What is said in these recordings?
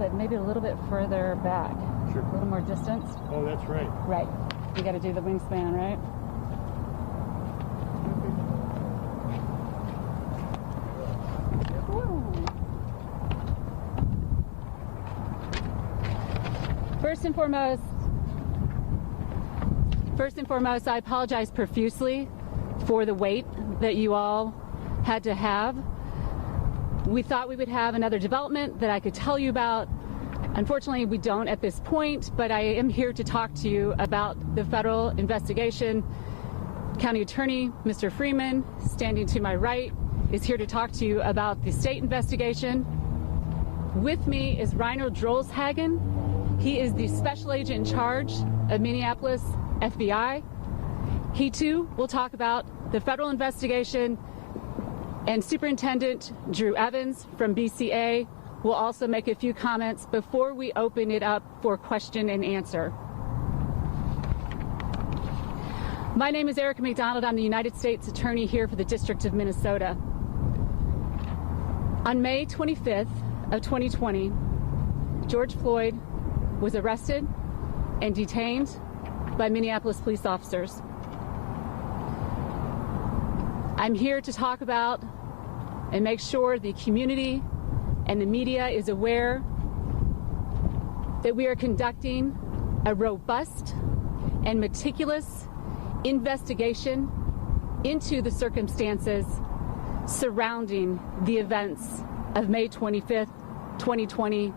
but maybe a little bit further back. Sure. A little more distance. Oh, that's right. Right. You got to do the wingspan, right? First and foremost, I apologize profusely for the wait that you all had to have. We thought we would have another development that I could tell you about. Unfortunately, we don't at this point, but I am here to talk to you about the federal investigation. County Attorney, Mr. Freeman, standing to my right, is here to talk to you about the state investigation. With me is Reiner Drolshagen. He is the special agent in charge of Minneapolis FBI. He too will talk about the federal investigation, and Superintendent Drew Evans from BCA will also make a few comments before we open it up for question and answer. My name is Erica McDonald. I'm the United States Attorney here for the District of Minnesota. On May 25th of 2020, George Floyd was arrested and detained by Minneapolis police officers. I'm here to talk about and make sure the community and the media is aware that we are conducting a robust and meticulous investigation into the circumstances surrounding the events of May 25th, 2020,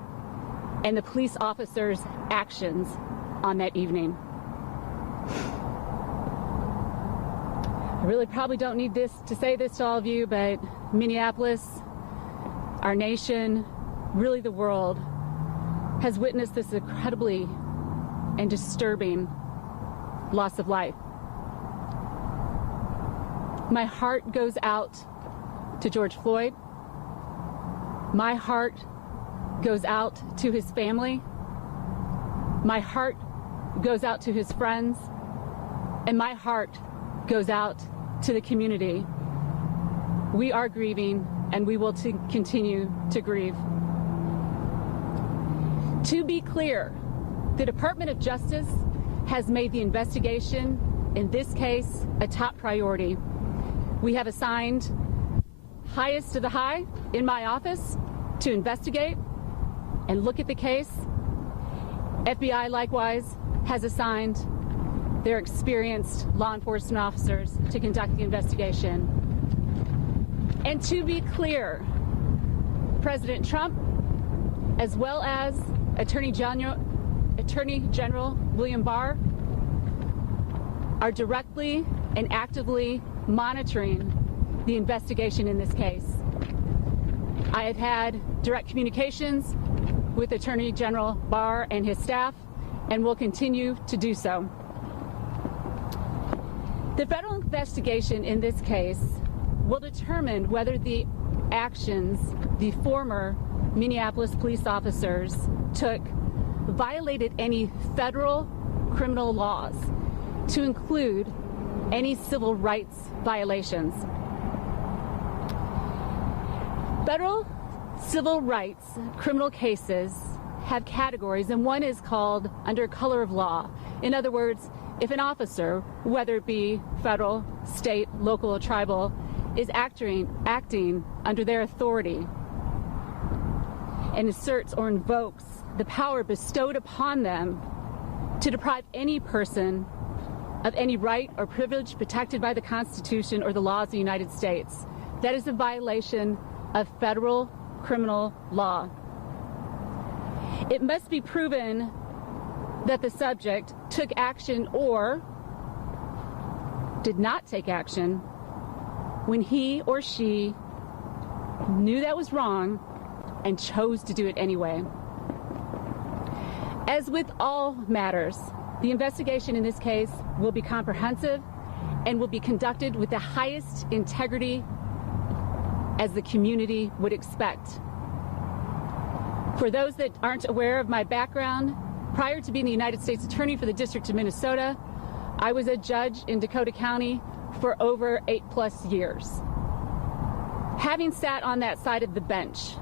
and the police officers' actions on that evening. I really probably don't need to say this to all of you, but Minneapolis, our nation, really the world, has witnessed this incredibly and disturbing loss of life. My heart goes out to George Floyd. My heart goes out to his family. My heart goes out to his friends. And my heart goes out to the community. We are grieving, and we will continue to grieve. To be clear, the Department of Justice has made the investigation in this case a top priority. We have assigned highest of the high in my office to investigate and look at the case. FBI likewise has assigned their experienced law enforcement officers to conduct the investigation. And to be clear, President Trump, as well as Attorney General William Barr, are directly and actively monitoring the investigation in this case. I have had direct communications with Attorney General Barr and his staff, and will continue to do so. The federal investigation in this case will determine whether the actions the former Minneapolis police officers took violated any federal criminal laws, to include any civil rights violations. Federal civil rights criminal cases have categories, and one is called under color of law. In other words, if an officer, whether it be federal, state, local, or tribal, is acting under their authority and asserts or invokes the power bestowed upon them to deprive any person of any right or privilege protected by the Constitution or the laws of the United States, that is a violation of federal criminal law. It must be proven that the subject took action or did not take action when he or she knew that was wrong and chose to do it anyway. As with all matters, the investigation in this case will be comprehensive and will be conducted with the highest integrity as the community would expect. For those that aren't aware of my background, prior to being the United States Attorney for the District of Minnesota, I was a judge in Dakota County for over 8+ years. Having sat on that side of the bench,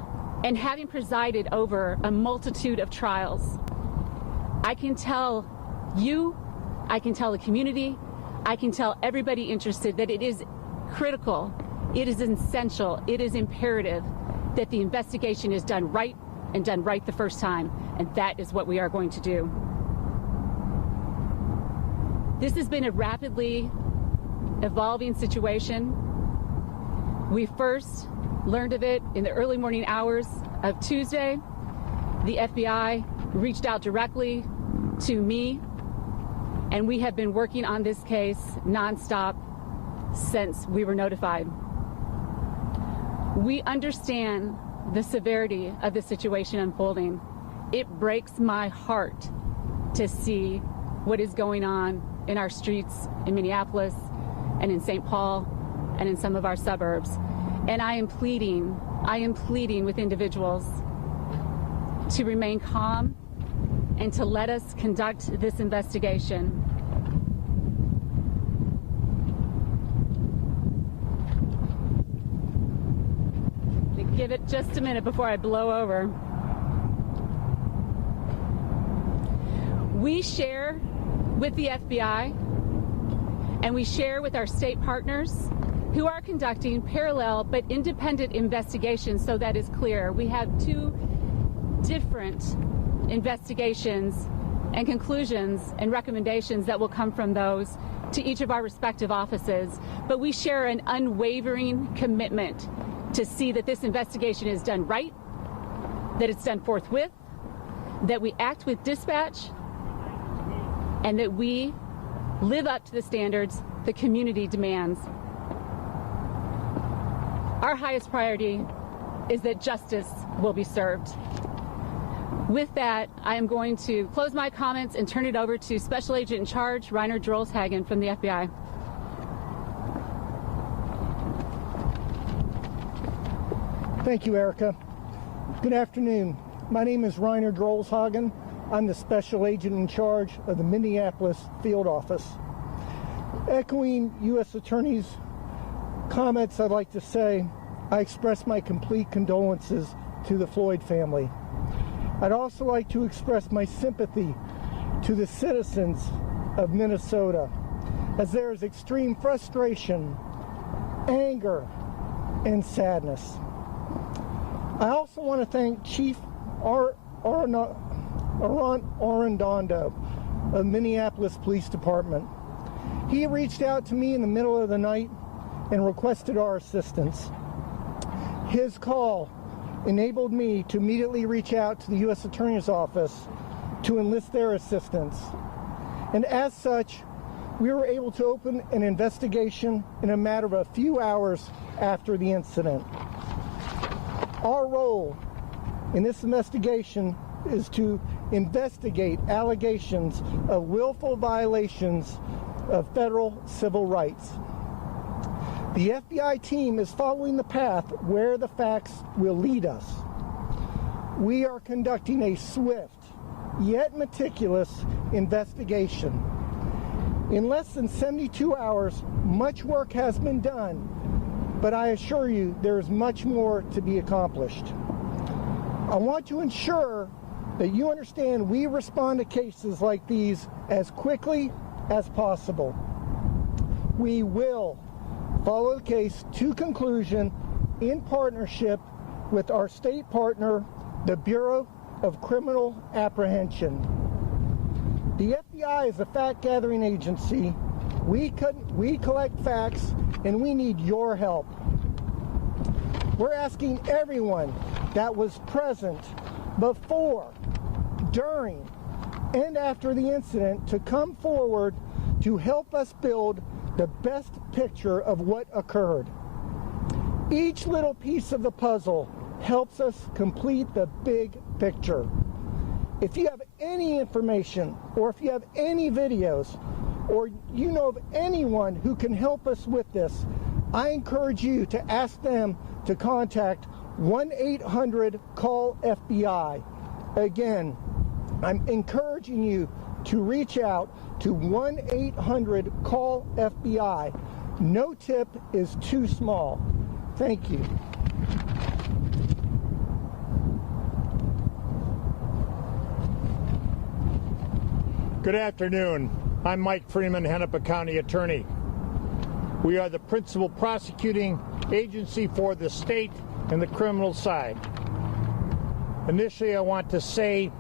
and having presided over a multitude of trials, I can tell you, I can tell the community, I can tell everybody interested that it is critical, it is essential, it is imperative that the investigation is done right and done right the first time, and that is what we are going to do. This has been a rapidly evolving situation. We first learned of it in the early morning hours of Tuesday. The FBI reached out directly to me, and we have been working on this case nonstop since we were notified. We understand the severity of the situation unfolding. It breaks my heart to see what is going on in our streets in Minneapolis and in St. Paul and in some of our suburbs. And I am pleading with individuals to remain calm and to let us conduct this investigation. Give it just a minute before I blow over. We share with the FBI and we share with our state partners who are conducting parallel but independent investigations, so that is clear. We have two different investigations and conclusions and recommendations that will come from those to each of our respective offices, but we share an unwavering commitment to see that this investigation is done right, that it's done forthwith, that we act with dispatch, and that we live up to the standards the community demands. Our highest priority is that justice will be served. With that, I am going to close my comments and turn it over to Special Agent in Charge, Reiner Drolshagen from the FBI. Thank you, Erica. Good afternoon. My name is Reiner Drolshagen. I'm the Special Agent in Charge of the Minneapolis Field Office. Echoing U.S. Attorney's comments, I'd like to say I express my complete condolences to the Floyd family. I'd also like to express my sympathy to the citizens of Minnesota, as there is extreme frustration, anger, and sadness. I also want to thank Chief Arredondo of Minneapolis Police Department. He reached out to me in the middle of the night and requested our assistance. His call enabled me to immediately reach out to the U.S. Attorney's Office to enlist their assistance. And as such, we were able to open an investigation in a matter of a few hours after the incident. Our role in this investigation is to investigate allegations of willful violations of federal civil rights. The FBI team is following the path where the facts will lead us. We are conducting a swift, yet meticulous investigation. In less than 72 hours, much work has been done, but I assure you there is much more to be accomplished. I want to ensure that you understand we respond to cases like these as quickly as possible. We will follow the case to conclusion in partnership with our state partner, the Bureau of Criminal Apprehension. The FBI is a fact-gathering agency. We collect facts, and we need your help. We're asking everyone that was present before, during, and after the incident to come forward to help us build the best picture of what occurred. Each little piece of the puzzle helps us complete the big picture. If you have any information, or if you have any videos, or you know of anyone who can help us with this, I encourage you to ask them to contact 1-800-CALL-FBI. Again, I'm encouraging you to reach out to 1-800-CALL-FBI. No tip is too small. Thank you. Good afternoon. I'm Mike Freeman, Hennepin County Attorney. We are the principal prosecuting agency for the state and the criminal side. Initially, I want to say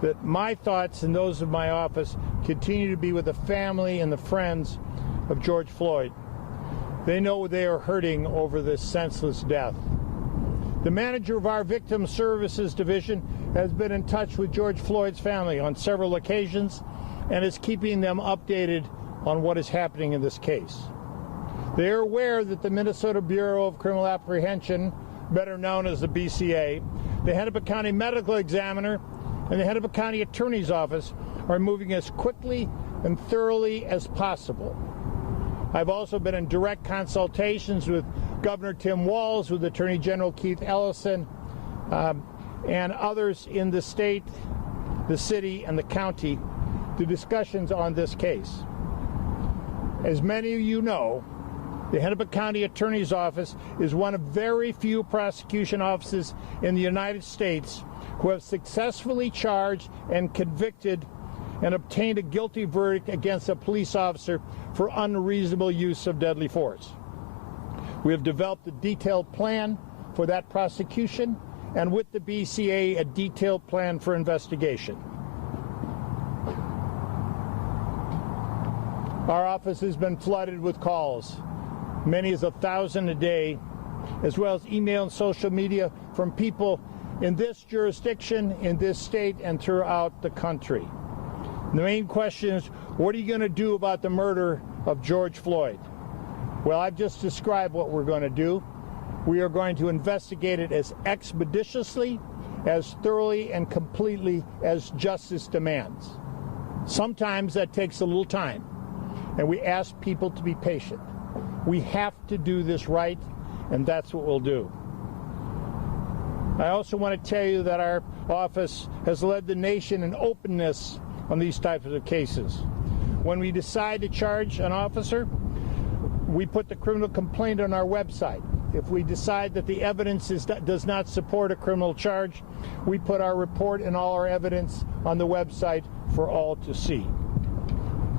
that my thoughts and those of my office continue to be with the family and the friends of George Floyd. They know they are hurting over this senseless death. The manager of our Victim Services Division has been in touch with George Floyd's family on several occasions and is keeping them updated on what is happening in this case. They are aware that the Minnesota Bureau of Criminal Apprehension, better known as the BCA, the Hennepin County Medical Examiner, and the Hennepin County Attorney's Office are moving as quickly and thoroughly as possible. I've also been in direct consultations with Governor Tim Walz, with Attorney General Keith Ellison, and others in the state, the city, and the county to discussions on this case. As many of you know, the Hennepin County Attorney's Office is one of very few prosecution offices in the United States who have successfully charged and convicted and obtained a guilty verdict against a police officer for unreasonable use of deadly force. We have developed a detailed plan for that prosecution, and with the BCA, a detailed plan for investigation. Our office has been flooded with calls, many as 1,000 a day, as well as email and social media from people in this jurisdiction, in this state, and throughout the country. The main question is, what are you going to do about the murder of George Floyd? Well, I've just described what we're going to do. We are going to investigate it as expeditiously, as thoroughly, and completely as justice demands. Sometimes that takes a little time, and we ask people to be patient. We have to do this right, and that's what we'll do. I also want to tell you that our office has led the nation in openness on these types of cases. When we decide to charge an officer, we put the criminal complaint on our website. If we decide that the evidence does not support a criminal charge, we put our report and all our evidence on the website for all to see.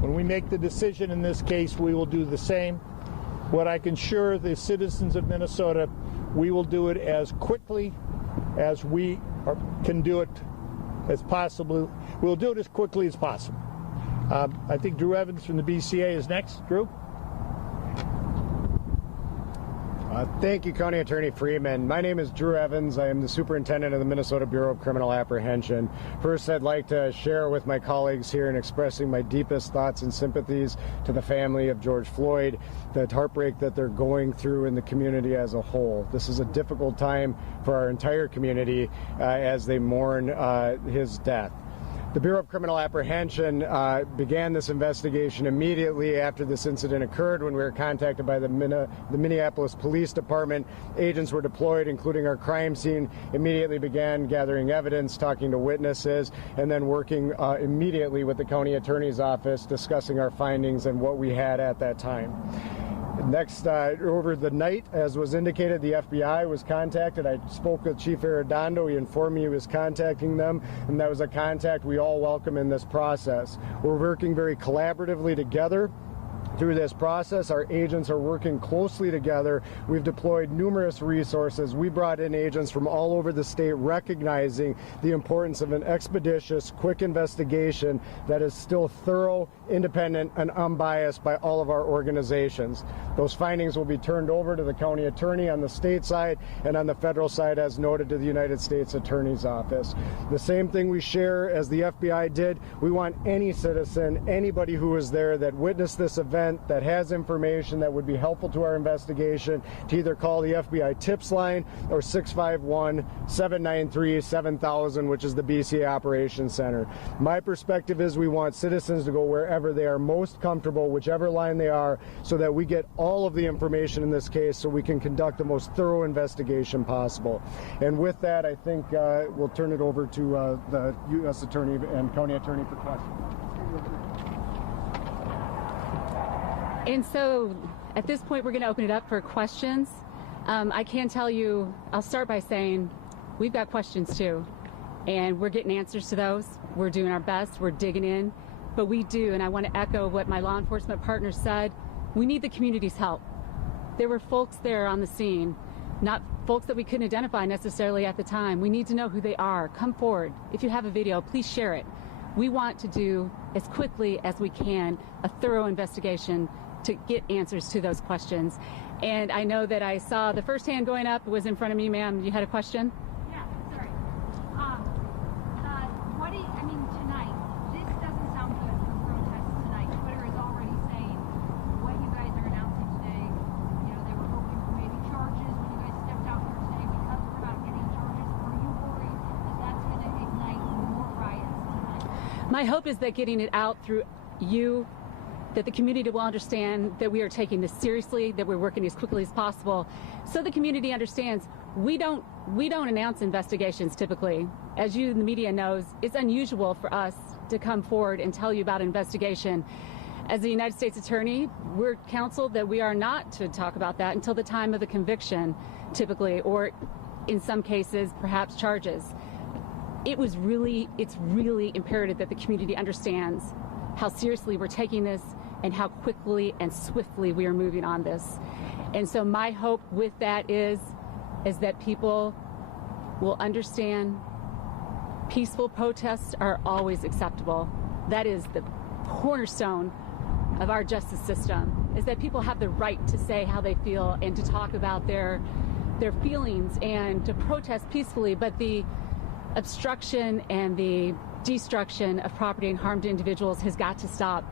When we make the decision in this case, we will do the same. What I can assure the citizens of Minnesota, we will do it as quickly as we can do it as possible. We'll do it as quickly as possible. I think Drew Evans from the BCA is next. Drew? Thank you, County Attorney Freeman. My name is Drew Evans. I am the Superintendent of the Minnesota Bureau of Criminal Apprehension. First, I'd like to share with my colleagues here in expressing my deepest thoughts and sympathies to the family of George Floyd, the heartbreak that they're going through in the community as a whole. This is a difficult time for our entire community as they mourn his death. The Bureau of Criminal Apprehension began this investigation immediately after this incident occurred when we were contacted by the Minneapolis Police Department. Agents were deployed, including our crime scene, immediately began gathering evidence, talking to witnesses, and then working immediately with the County Attorney's Office, discussing our findings and what we had at that time. Next, over the night, as was indicated, the FBI was contacted. I spoke with Chief Arredondo. He informed me he was contacting them, and that was a contact we all welcome in this process. We're working very collaboratively together. Through this process, our agents are working closely together. We've deployed numerous resources. We brought in agents from all over the state, recognizing the importance of an expeditious, quick investigation that is still thorough, independent, and unbiased by all of our organizations. Those findings will be turned over to the county attorney on the state side, and on the federal side, as noted, to the United States Attorney's Office. The same thing we share as the FBI did. We want any citizen, anybody who was there that witnessed this event, that has information that would be helpful to our investigation, to either call the FBI tips line or 651-793-7000, which is the BCA Operations Center. My perspective is we want citizens to go wherever they are most comfortable, whichever line they are, so that we get all of the information in this case so we can conduct the most thorough investigation possible. And with that, I think we'll turn it over to the U.S. Attorney and County Attorney for questions. And so at this point, we're going to open it up for questions. I can tell you, I'll start by saying we've got questions too, and we're getting answers to those. We're doing our best. We're digging in. but we do, and I want to echo what my law enforcement partner said, we need the community's help. There were folks there on the scene, not folks that we couldn't identify necessarily at the time. We need to know who they are. Come forward. If you have a video, please share it. We want to do, as quickly as we can, a thorough investigation to get answers to those questions. And I know that I saw the first hand going up was in front of me, ma'am. You had a question? Yeah, sorry. What do you, I mean, tonight, this doesn't sound good for protests tonight. Twitter is already saying what you guys are announcing today. You know, they were hoping for maybe charges when you guys stepped out here today because we're not getting charges. Are you worried that that's going to ignite more riots tonight? My hope is that getting it out through you, that the community will understand that we are taking this seriously, that we're working as quickly as possible, so the community understands we don't announce investigations typically. As you, the media, knows, it's unusual for us to come forward and tell you about an investigation. As the United States Attorney, we're counseled that we are not to talk about that until the time of the conviction, typically, or in some cases, perhaps charges. It's really imperative that the community understands how seriously we're taking this and how quickly and swiftly we are moving on this. And so my hope with that is that people will understand peaceful protests are always acceptable. That is the cornerstone of our justice system, is that people have the right to say how they feel and to talk about their feelings and to protest peacefully, but the obstruction and the destruction of property and harm to individuals has got to stop.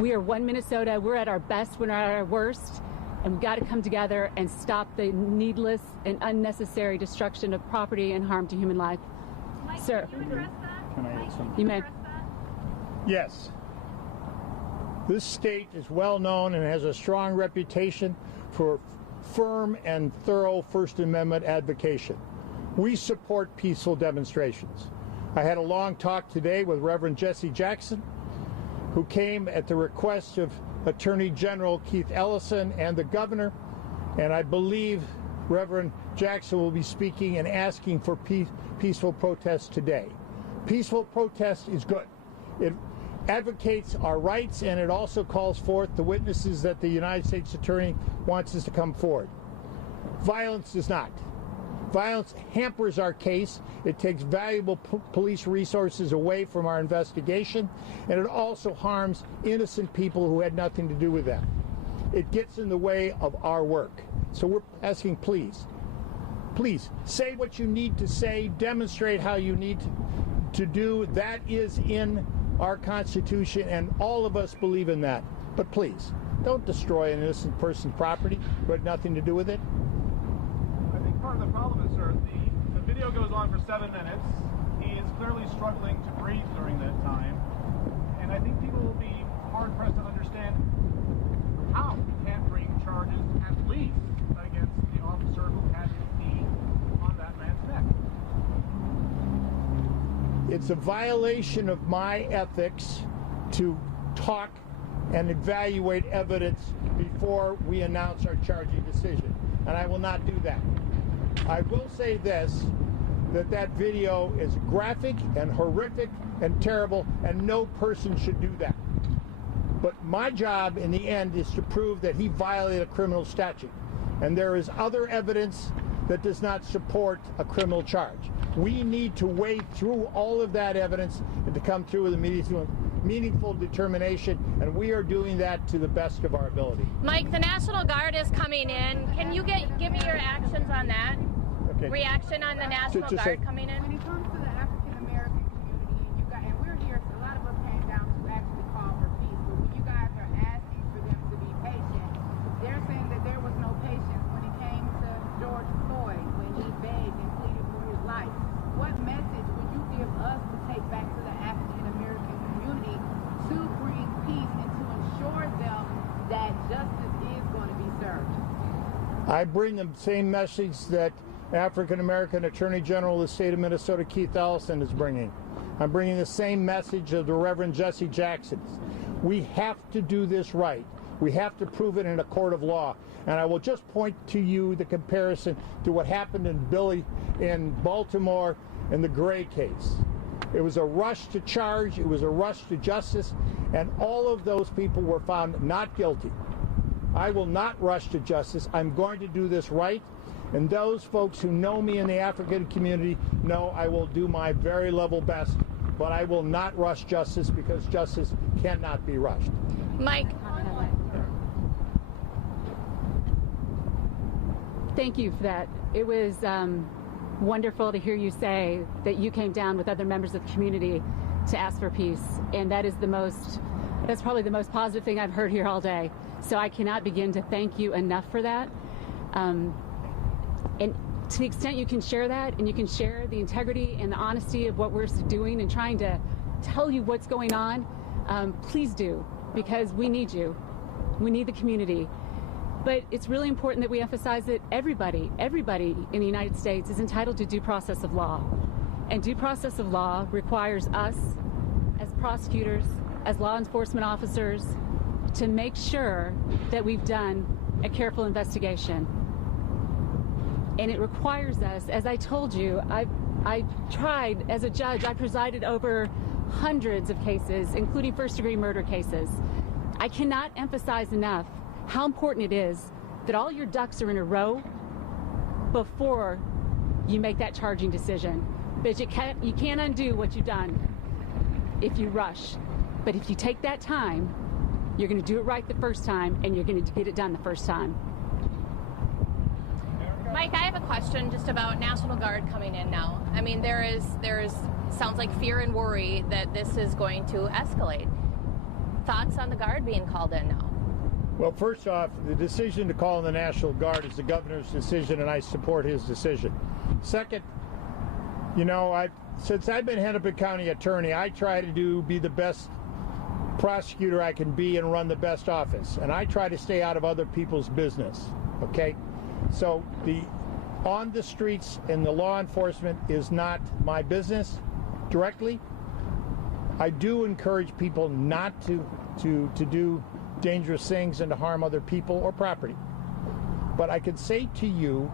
We are one Minnesota. We're at our best, we're at our worst, and we've got to come together and stop the needless and unnecessary destruction of property and harm to human life. Mike, Sir. can you address that? Can I add something? You may. Address that? Yes. This state is well known and has a strong reputation for firm and thorough First Amendment advocacy. We support peaceful demonstrations. I had a long talk today with Reverend Jesse Jackson, who came at the request of Attorney General Keith Ellison and the governor, and I believe Reverend Jackson will be speaking and asking for peaceful protests today. Peaceful protest is good. It advocates our rights, and it also calls forth the witnesses that the United States Attorney wants us to come forward. Violence does not. Violence hampers our case. It takes valuable police resources away from our investigation, and it also harms innocent people who had nothing to do with that. It gets in the way of our work. So we're asking, please, say what you need to say, demonstrate how you need to do. That is in our Constitution, and all of us believe in that. But please, don't destroy an innocent person's property who had nothing to do with it. I think part of the problem is, sir, the video goes on for 7 minutes. He is clearly struggling to breathe during that time. And I think people will be hard-pressed to understand how he can't bring charges, at least, against the officer who had his knee on that man's neck. It's a violation of my ethics to talk and evaluate evidence before we announce our charging decision, and I will not do that. I will say this, that video is graphic and horrific and terrible, and no person should do that. But my job in the end is to prove that he violated a criminal statute, and there is other evidence that does not support a criminal charge. We need to wade through all of that evidence and to come through with a meaningful determination, and we are doing that to the best of our ability. Mike, the National Guard is coming in. Can you give me your actions on that? Okay. Reaction on the National Guard coming in? When it comes to the African American community, and we're here, a lot of us came down to actually call for peace, but when you guys are asking for them to be patient, they're saying that there was no patience when it came to George Floyd, when he begged and pleaded for his life. What message would you give us to take back to the African American community to bring peace and to ensure them that justice is going to be served? I bring the same message that African American Attorney General of the state of Minnesota, Keith Ellison, is bringing. I'm bringing the same message of the Reverend Jesse Jackson. We have to do this right. We have to prove it in a court of law. And I will just point to you the comparison to what happened in Baltimore in the Gray case. It was a rush to charge. It was a rush to justice. and all of those people were found not guilty. I will not rush to justice. I'm going to do this right, and those folks who know me in the African community know I will do my very level best, but I will not rush justice because justice cannot be rushed. Mike. Thank you for that. It was wonderful to hear you say that you came down with other members of the community to ask for peace, and that's probably the most positive thing I've heard here all day. So I cannot begin to thank you enough for that. And to the extent you can share that, and you can share the integrity and the honesty of what we're doing and trying to tell you what's going on, please do, because we need you. We need the community. But it's really important that we emphasize that everybody in the United States is entitled to due process of law. And due process of law requires us, as prosecutors, as law enforcement officers, to make sure that we've done a careful investigation. And it requires us, as I told you, I tried as a judge, I presided over hundreds of cases, including first-degree murder cases. I cannot emphasize enough how important it is that all your ducks are in a row before you make that charging decision. Because you can't undo what you've done if you rush. But if you take that time, you're going to do it right the first time, and you're going to get it done the first time. Mike, I have a question just about National Guard coming in now. I mean, there is sounds like fear and worry that this is going to escalate. Thoughts on the Guard being called in now? Well, first off, the decision to call in the National Guard is the governor's decision, and I support his decision. Second, you know, since I've been Hennepin County attorney, I try to be the best prosecutor I can be and run the best office, and I try to stay out of other people's business, okay? So the on the streets and the law enforcement is not my business directly. I do encourage people not to do dangerous things and to harm other people or property. But I can say to you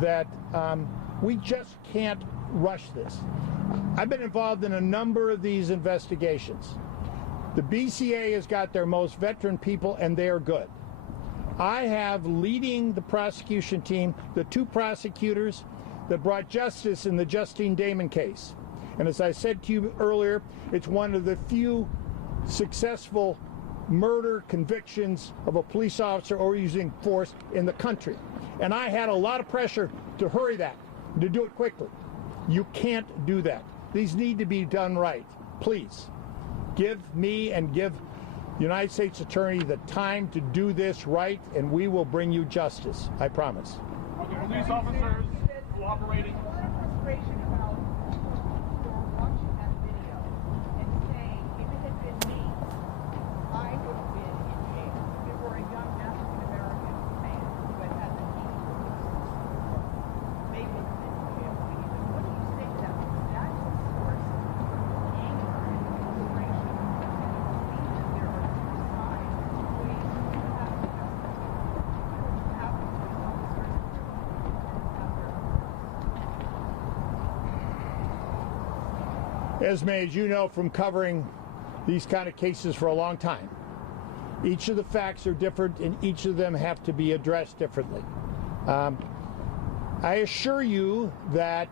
that we just can't rush this. I've been involved in a number of these investigations. The BCA has got their most veteran people, and they are good. I have leading the prosecution team, the two prosecutors that brought justice in the Justine Damon case. And as I said to you earlier, it's one of the few successful murder convictions of a police officer or using force in the country. And I had a lot of pressure to hurry that, to do it quickly. You can't do that. These need to be done right. Please, give me and give the United States Attorney the time to do this right, and we will bring you justice. I promise. Are the police officers cooperating? Frustration about watching that video and saying, if it had been me, I would have been in jail. If it were a young African-American man who had had the heat, they would have been in jail. What do you say to that? That is a source of anger and frustration. And it seems that there are two sides, two ways to have justice. How can police officers have their Esme, as you know from covering these kind of cases for a long time, each of the facts are different, and each of them have to be addressed differently. I assure you that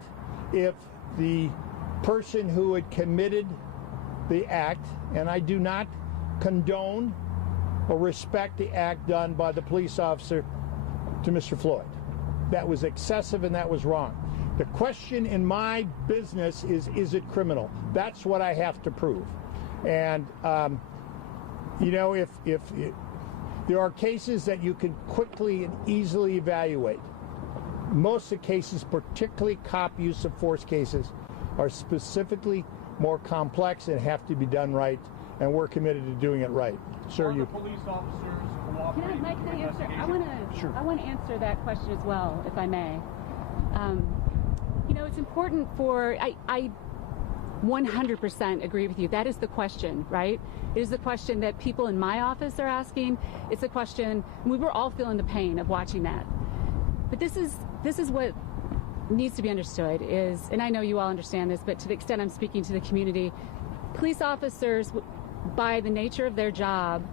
if the person who had committed the act, and I do not condone or respect the act done by the police officer to Mr. Floyd. That was excessive and that was wrong. The question in my business is it criminal? That's what I have to prove. And, you know, if there are cases that you can quickly and easily evaluate, most of the cases, particularly cop use of force cases, are specifically more complex and have to be done right, and we're committed to doing it right. Sir, Are the police officers cooperating? Can I answer? I want to answer that question as well, if I may. You know, it's important for, I 100% agree with you. That is the question, right? It is the question that people in my office are asking. It's a question, we were all feeling the pain of watching that. But this is what needs to be understood is, and I know you all understand this, but to the extent I'm speaking to the community, police officers by the nature of their job,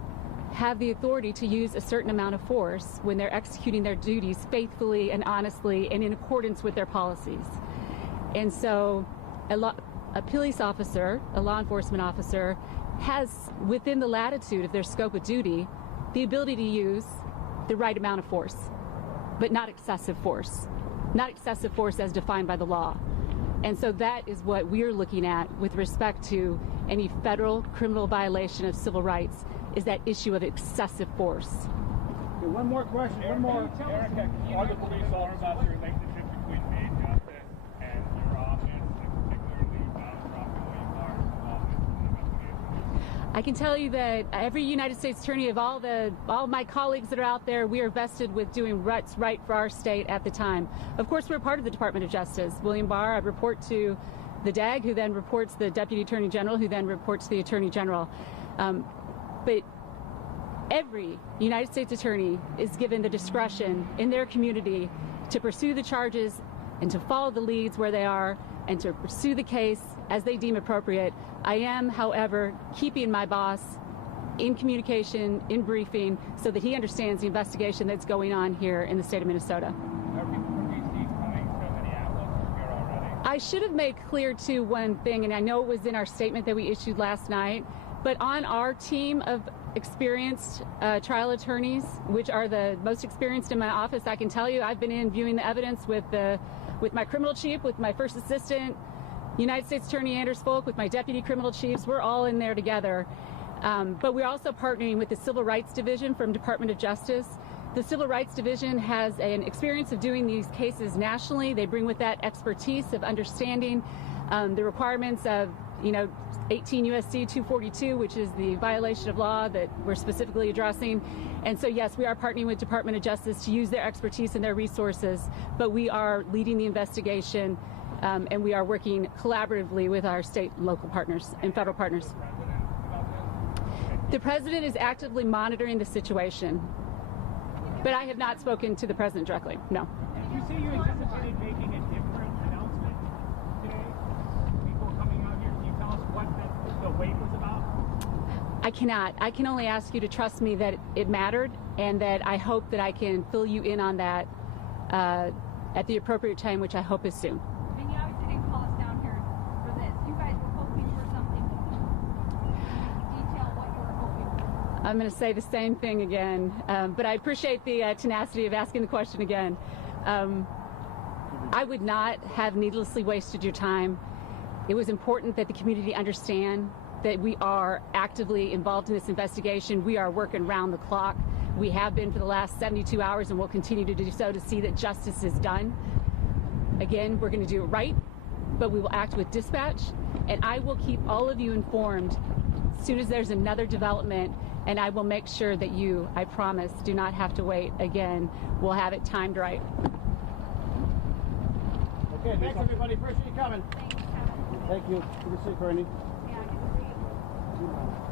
have the authority to use a certain amount of force when they're executing their duties faithfully and honestly and in accordance with their policies. And so a police officer, a law enforcement officer, has, within the latitude of their scope of duty, the ability to use the right amount of force, but not excessive force. Not excessive force as defined by the law. And so that is what we're looking at with respect to any federal criminal violation of civil rights, is that issue of excessive force. Okay, one more question. One more. Erica, are the police all about the relationship between me, justice, and your office, and particularly from William Barr's involvement in the investigation? I can tell you that every United States attorney of all my colleagues that are out there, we are vested with doing what's right for our state at the time. Of course, we're part of the Department of Justice. William Barr, I report to the DAG, who then reports the Deputy Attorney General, who then reports to the Attorney General. But every United States attorney is given the discretion in their community to pursue the charges and to follow the leads where they are and to pursue the case as they deem appropriate. I am, however, keeping my boss in communication, in briefing, so that he understands the investigation that's going on here in the state of Minnesota. Are people from D.C. coming to Minneapolis here already? I should have made clear, too, one thing, and I know it was in our statement that we issued last night, but on our team of experienced trial attorneys, which are the most experienced in my office, I can tell you I've been in viewing the evidence with my criminal chief, with my first assistant, United States Attorney Anders Folk, with my deputy criminal chiefs. We're all in there together. But we're also partnering with the Civil Rights Division from Department of Justice. The Civil Rights Division has an experience of doing these cases nationally. They bring with that expertise of understanding the requirements of 18 U.S.C. 242, which is the violation of law that we're specifically addressing. And so, yes, we are partnering with Department of Justice to use their expertise and their resources, but we are leading the investigation, and we are working collaboratively with our state and local partners and federal partners. The president is actively monitoring the situation, but I have not spoken to the president directly, no. Did you say you anticipated making a different announcement today? People coming out here, can you tell us what the wait was about? I cannot. I can only ask you to trust me that it mattered, and that I hope that I can fill you in on that at the appropriate time, which I hope is soon. And you obviously didn't call us down here for this. You guys were hoping for something. Detail what you were hoping for. I'm going to say the same thing again, but I appreciate the tenacity of asking the question again. I would not have needlessly wasted your time. It was important that the community understand that we are actively involved in this investigation. We are working round the clock. We have been for the last 72 hours and will continue to do so to see that justice is done. Again, we're going to do it right, but we will act with dispatch, and I will keep all of you informed as soon as there's another development, and I will make sure that you, I promise, do not have to wait again. We'll have it timed right. Okay, thanks everybody. Appreciate you coming. Thanks, Kevin. Thank you. Good to see you, Courtney. Yeah, good to see you.